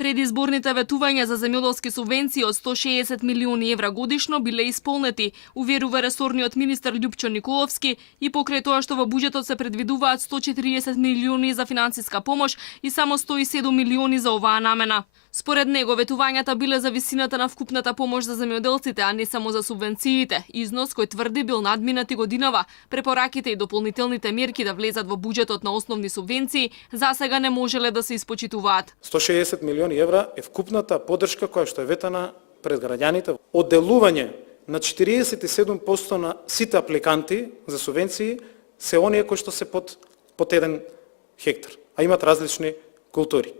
Предизборните ветувања за земјоделски субвенции од 160 милиони евра годишно биле исполнети, уверува ресорниот министер Љупчо Николовски, и покрај тоа што во буџетот се предвидуваат 140 милиони за финансиска помош и само 107 милиони за оваа намена. Според него, ветувањата биле за висината на вкупната помош за земјоделците, а не само за субвенциите, износ кој тврди бил надминати годинава. Препораките и дополнителните мерки да влезат во буџетот на основни субвенции засега не можеле да се испочитуваат. 160 милиони евра е вкупната поддршка која што е ветана пред граѓаните. Одделување на 47% на сите апликанти за субвенции се оние кои што се под 1 хектар, а имат различни култури.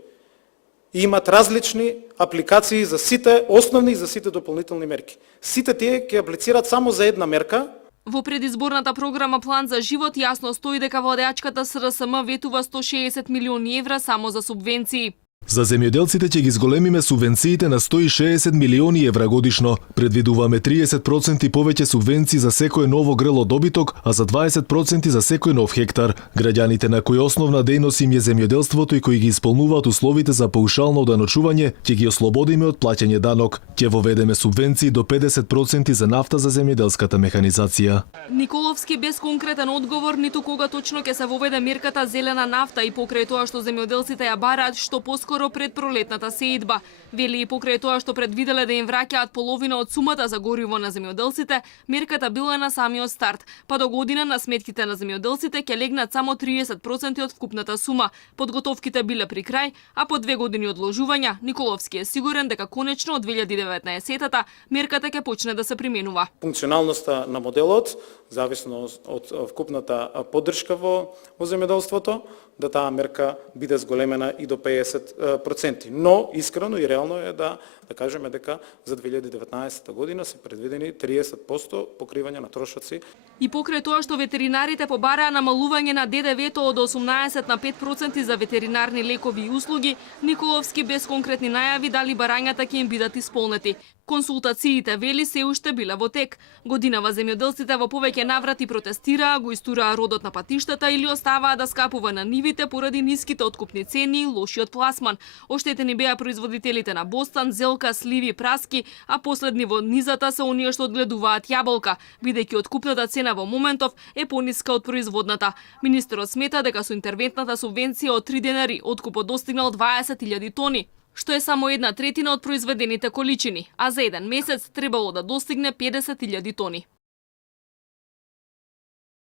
И имат различни апликации за сите основни и за сите дополнителни мерки. Сите тие ќе аплицираат само за една мерка. Во предизборната програма План за живот јасно стои дека владеачката СРСМ ветува 160 милиони евра само за субвенции. За земјоделците ќе ги зголемиме субвенциите на 160 милиони евра годишно. Предвидуваме 30% повеќе субвенции за секој ново грело добиток, а за 20% за секој нов хектар. Граѓаните на кои основна дејност им е земјоделството и кои ги исполнуваат условите за паушално даночување, ќе ги ослободиме од плаќање данок. Ќе воведеме субвенции до 50% за нафта за земјоделската механизација. Николовски без конкретен одговор ниту кога точно ќе се воведе мерката зелена нафта и покрај тоа што земјоделците ја бараат што поскоро пред пролетната сеидба. Вели и покрај тоа што предвиделе да им враќаат половина од сумата за гориво на земјоделците, мерката била на самиот старт, па до година на сметките на земјоделците ќе легнат само 30% од вкупната сума. Подготовките биле при крај, а по 2 години одложувања, Николовски е сигурен дека конечно од 2019-та мерката ќе почне да се применува. Функционалноста на моделот, зависно од вкупната поддршка во земјоделството, да таа мерка биде зголемена и до 50%. Но искрено и реално е да кажеме дека за 2019 година се предвидени 30% покривање на трошоци. И покрај тоа што ветеринарите побараа намалување на ДДВ-то од 18 на 5% за ветеринарни лекови и услуги, Николовски без конкретни најави дали барањата ќе им бидат исполнети. Консултациите, вели, се уште биле во тек. Годинава земјоделците во повеќе наврати протестираа, го истураа родот на патиштата или оставаа да скапува на нивите поради ниските откупни цени и лошиот пласман. Оштетени беа производителите на бостан, зелка, сливи, праски, а последни во низата се оние што одгледуваат јаболка, бидејќи откупната цена во моментов е пониска од производната. Министерот смета дека со интервентната субвенција од 3 денари откупот достигнал 20.000 тони, што е само 1/3 од произведените количини, а за еден месец требало да достигне 50.000 тони.